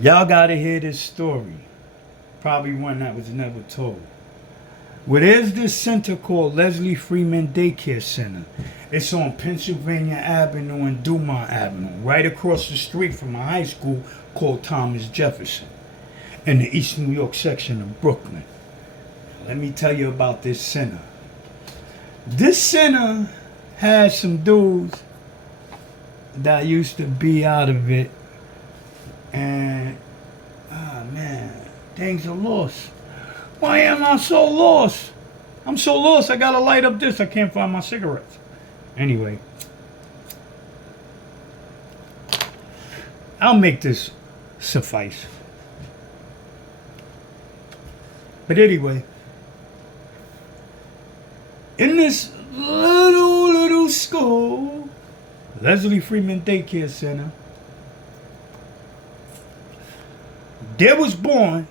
Y'all gotta hear this story. Probably one that was never told. Well, there's this center called Leslie Freeman Daycare Center. It's on Pennsylvania Avenue and Dumont Avenue, right across the street from a high school called Thomas Jefferson, in the East New York section of Brooklyn. Let me tell you about this center. This center has some dudes that used to be out of it, and man, things are lost. Why am I so lost? I'm so lost. I gotta light up this. I can't find my cigarettes. Anyway, I'll make this suffice. But anyway, in this little school, Leslie Freeman Daycare Center, there was born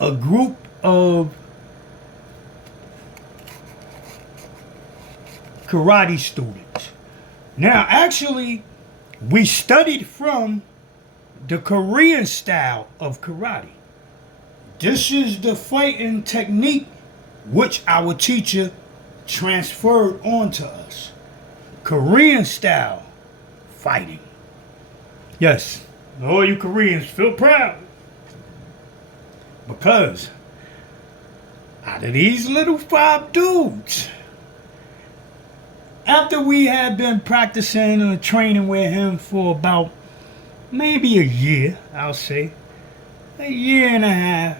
a group of karate students. Now, actually, we studied from the Korean style of karate. This is the fighting technique which our teacher transferred onto us. Korean style fighting. Yes, all you Koreans feel proud. Because out of these little 5 dudes, after we had been practicing and training with him for about maybe a year, I'll say, a year and a half,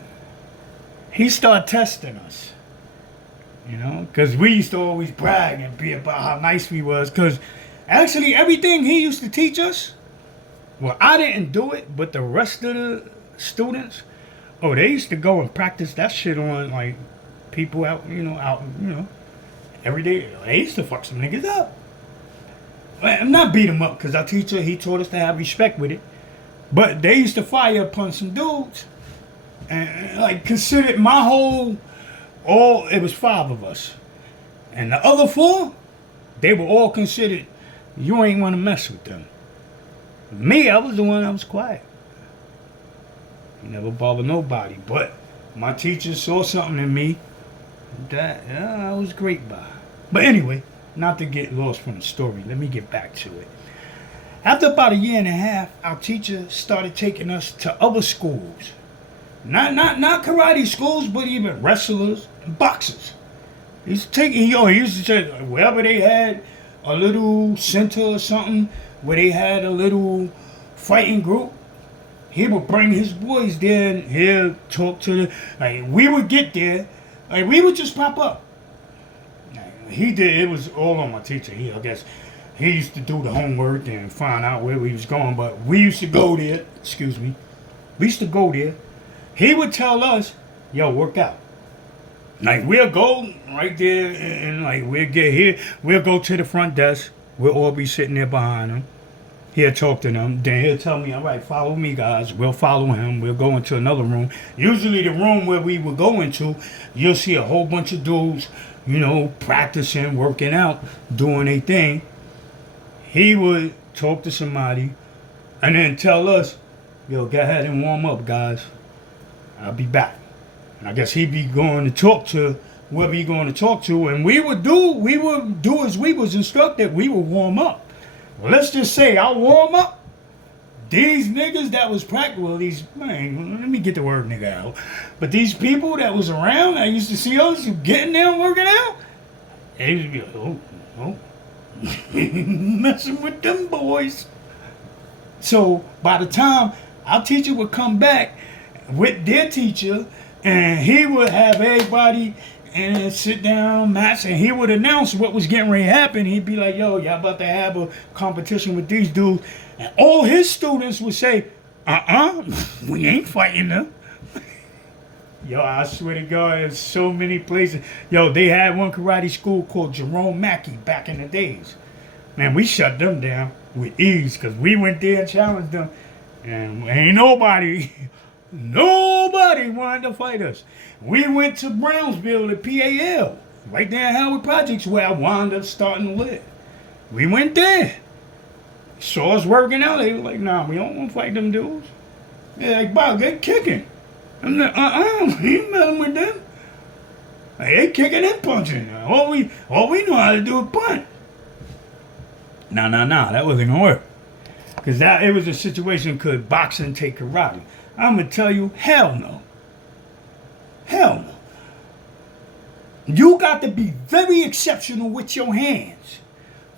he started testing us. You know, because we used to always brag and be about how nice we was. Because actually everything he used to teach us, well, I didn't do it, but the rest of the students, oh, they used to go and practice that shit on like people out, every day. They used to fuck some niggas up. Well, not beat them up, because our teacher, he taught us to have respect with it. But they used to fire upon some dudes and like considered my whole, it was 5 of us. And the other 4, they were all considered, you ain't want to mess with them. Me, I was the one that was quiet. Never bother nobody. But my teacher saw something in me that I was great by. But anyway, not to get lost from the story, let me get back to it. After about a year and a half, our teacher started taking us to other schools. Not karate schools, but even wrestlers and boxers. He used to say wherever they had a little center or something, where they had a little fighting group, he would bring his boys there and he'll talk to we would get there, we would just pop up. It was all on my teacher. I guess he used to do the homework and find out where we was going, but we used to go there, we used to go there. He would tell us, yo, work out. Like, we'll go right there and like, we'll get here, we'll go to the front desk, we'll all be sitting there behind him. He'll talk to them. Then he'll tell me, all right, follow me, guys. We'll follow him. We'll go into another room. Usually the room where we would go into, you'll see a whole bunch of dudes, practicing, working out, doing their thing. He would talk to somebody and then tell us, yo, go ahead and warm up, guys. I'll be back. And I guess he'd be going to talk to whoever he's going to talk to. And we would do as we was instructed. We would warm up. Well, let's just say I'll warm up. These niggas that was let me get the word nigga out. But these people that was around, I used to see us getting there and working out. They used to be like, messing with them boys. So by the time our teacher would come back with their teacher, and he would have everybody and sit down, match, and he would announce what was getting ready to happen. He'd be like, yo, y'all about to have a competition with these dudes. And all his students would say, we ain't fighting them. Yo, I swear to God, there's so many places. Yo, they had one karate school called Jerome Mackey back in the days. Man, we shut them down with ease because we went there and challenged them. And ain't nobody wanted to fight us. We went to Brownsville at PAL, right there in Howard Projects, where I wound up starting to live. We went there. Saw us working out. They were like, nah, we don't want to fight them dudes. They're like, Bob, they kicking. I'm like, he ain't messing with them. Like, they kicking and punching. All we know how to do is punch. Nah, that wasn't gonna work. Cause it was a situation could boxing take karate. I'm gonna tell you, hell no. Hell no. You got to be very exceptional with your hands.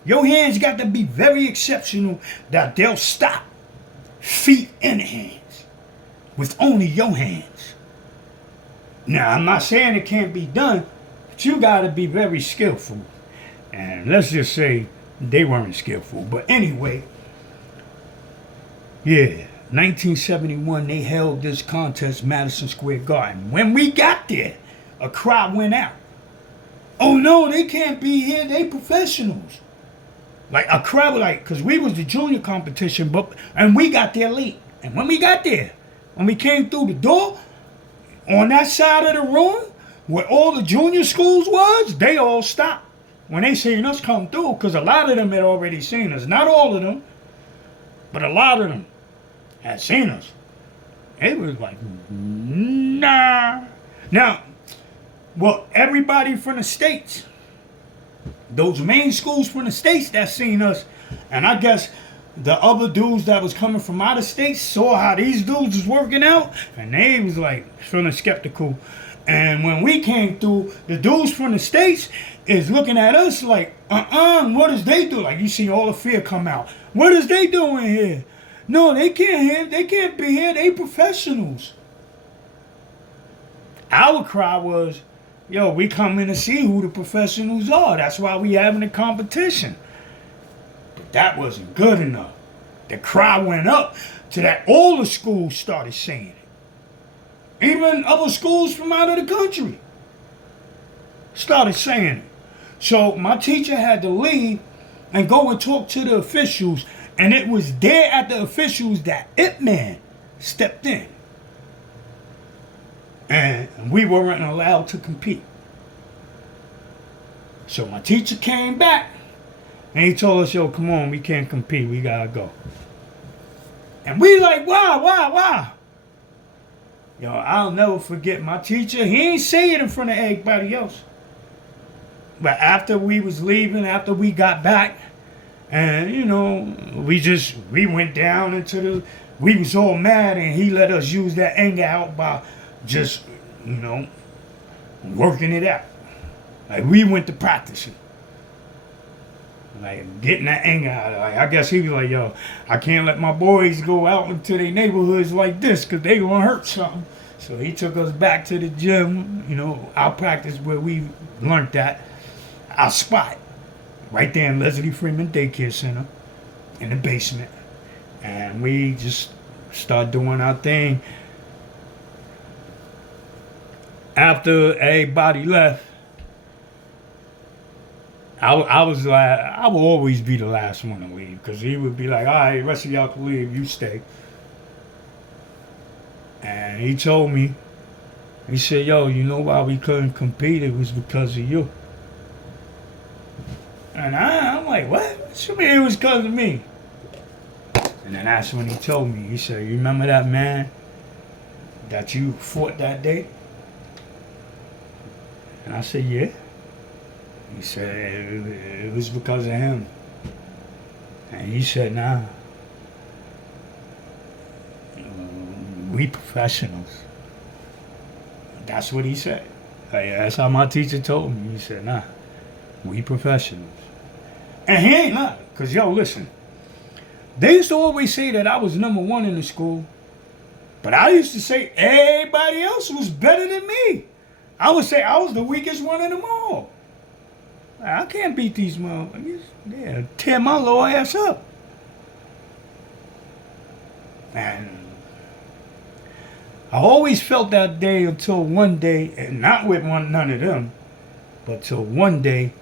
Your hands got to be very exceptional that they'll stop feet and hands with only your hands. Now, I'm not saying it can't be done, but you got to be very skillful. And let's just say they weren't skillful. But anyway, yeah, 1971, they held this contest, Madison Square Garden. When we got there, a crowd went out. Oh no, they can't be here, they professionals. Like a crowd, like, because we was the junior competition, and we got there late. And when we got there, when we came through the door, on that side of the room, where all the junior schools was, they all stopped. When they seen us come through, because a lot of them had already seen us. Not all of them, but a lot of them had seen us. They was like, nah. Now, well, everybody from the States, those main schools from the States that seen us, and I guess the other dudes that was coming from out of state saw how these dudes was working out, and they was like feeling skeptical. And when we came through, the dudes from the States is looking at us like, what is they do? Like, you see all the fear come out. What is they doing here? No, they can't be here. They professionals. Our cry was, yo, we coming to see who the professionals are. That's why we having a competition. But that wasn't good enough. The crowd went up to that all the schools started saying it. Even other schools from out of the country started saying it. So my teacher had to leave and go and talk to the officials. And it was there at the officials that Ip Man stepped in. And we weren't allowed to compete. So my teacher came back and he told us, yo, come on, we can't compete, we gotta go. And we like, why? Yo, I'll never forget my teacher. He ain't say it in front of everybody else. But after we was leaving, after we got back, and you know, we went down into we was all mad, and he let us use that anger out by just, you know, working it out. Like, we went to practicing. Like, getting that anger out. Like, I guess he was like, yo, I can't let my boys go out into their neighborhoods like this because they gonna hurt something. So he took us back to the gym, you know, our practice where we learned that, our spot, right there in Leslie Freeman Daycare Center, in the basement. And we just started doing our thing. After everybody left, I was like, I will always be the last one to leave, because he would be like, all right, the rest of y'all can leave, you stay. And he told me, he said, yo, you know why we couldn't compete? It was because of you. And I'm like, what you mean it was because of me? And then that's when he told me, he said, you remember that man that you fought that day? And I said, yeah. He said, it was because of him. And he said, nah. We professionals. That's what he said. Like, that's how my teacher told me. He said, nah, we professionals. And he ain't lying. Because, yo, listen. They used to always say that I was number one in the school. But I used to say everybody else was better than me. I would say I was the weakest one of them all. I can't beat these motherfuckers. Yeah, tear my little ass up. And I always felt that day until one day, and not with none of them, but till one day,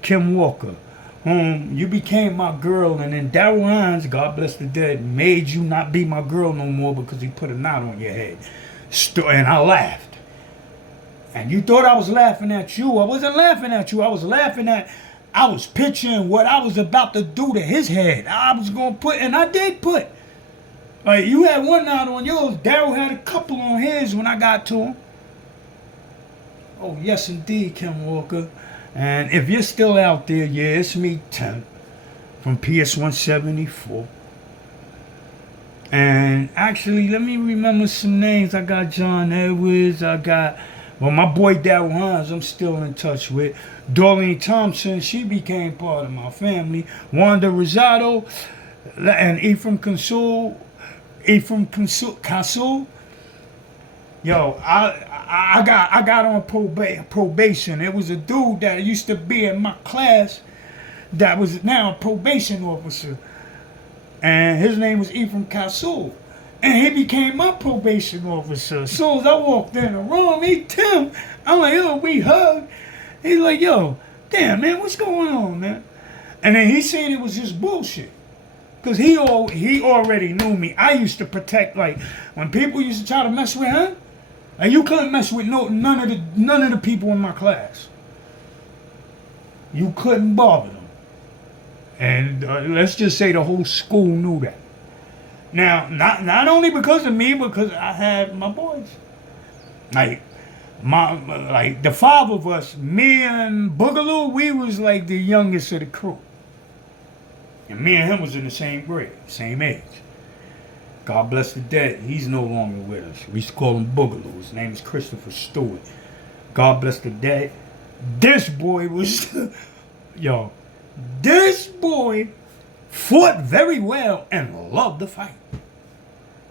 Kim Walker, whom you became my girl, and then Daryl Hines, God bless the dead, made you not be my girl no more because he put a knot on your head. And I laughed. And you thought I was laughing at you. I wasn't laughing at you. I was laughing at I was picturing what I was about to do to his head. I was going to put, and I did put. Like, you had one knot on yours. Daryl had a couple on his when I got to him. Oh, yes, indeed, Kim Walker. And if you're still out there, yeah, it's me, Tim, from PS 174. And actually, let me remember some names. I got John Edwards. I got, well, my boy Daryl Hines, I'm still in touch with. Doreen Thompson, she became part of my family. Wanda Rosado and Ephraim Consul. Yo, I got on probation. It was a dude that used to be in my class that was now a probation officer. And his name was Ephraim Kasul. And he became my probation officer. As soon as I walked in the room, Tim, I'm like, yo, we hugged. He's like, yo, damn, man, what's going on, man? And then he said it was just bullshit. Because he already knew me. I used to protect, like, when people used to try to mess with him, and you couldn't mess with none of the people in my class. You couldn't bother them. And let's just say the whole school knew that. Now, not only because of me, because I had my boys. Like the five of us, me and Boogaloo, we was like the youngest of the crew. And me and him was in the same grade, same age. God bless the dead. He's no longer with us. We used to call him Boogaloo. His name is Christopher Stewart. God bless the dead. This boy was, yo, this boy fought very well and loved to fight.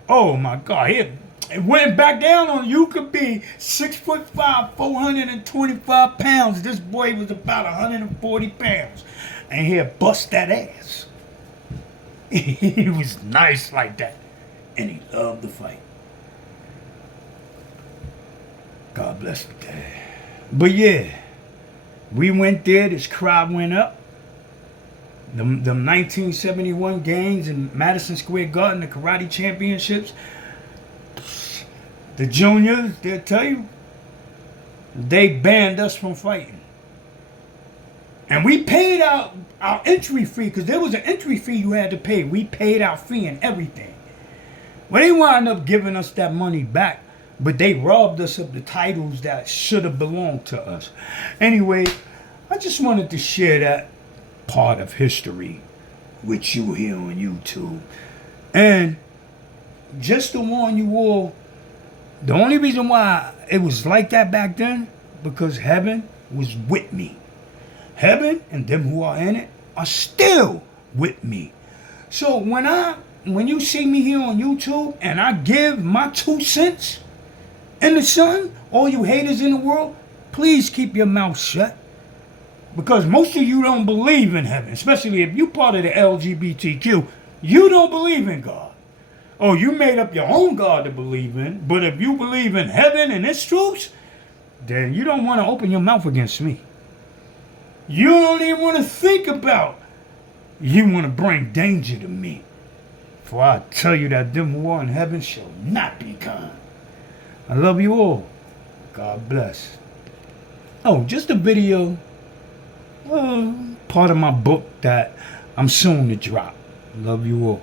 Oh my God. It went back down on you could be 6'5", 425 pounds. This boy was about 140 pounds. And he'd bust that ass. He was nice like that. And he loved to fight. God bless the dead. But yeah, we went there. This crowd went up. The 1971 games in Madison Square Garden, the karate championships. The juniors, they'll tell you, they banned us from fighting. And we paid out our entry fee, because there was an entry fee you had to pay. We paid our fee and everything. Well, they wound up giving us that money back, but they robbed us of the titles that should have belonged to us. Anyway, I just wanted to share that part of history with you here on YouTube. And just to warn you all, the only reason why it was like that back then, because heaven was with me. Heaven and them who are in it are still with me. So when you see me here on YouTube and I give my 2 cents in the sun, all you haters in the world, please keep your mouth shut. Because most of you don't believe in heaven, especially if you're part of the LGBTQ. You don't believe in God. Oh, you made up your own God to believe in. But if you believe in heaven and its truths, then you don't want to open your mouth against me. You don't even want to think about. You want to bring danger to me. For I tell you that them who are in heaven shall not be kind. I love you all. God bless. Oh, just a video. Part of my book that I'm soon to drop. Love you all.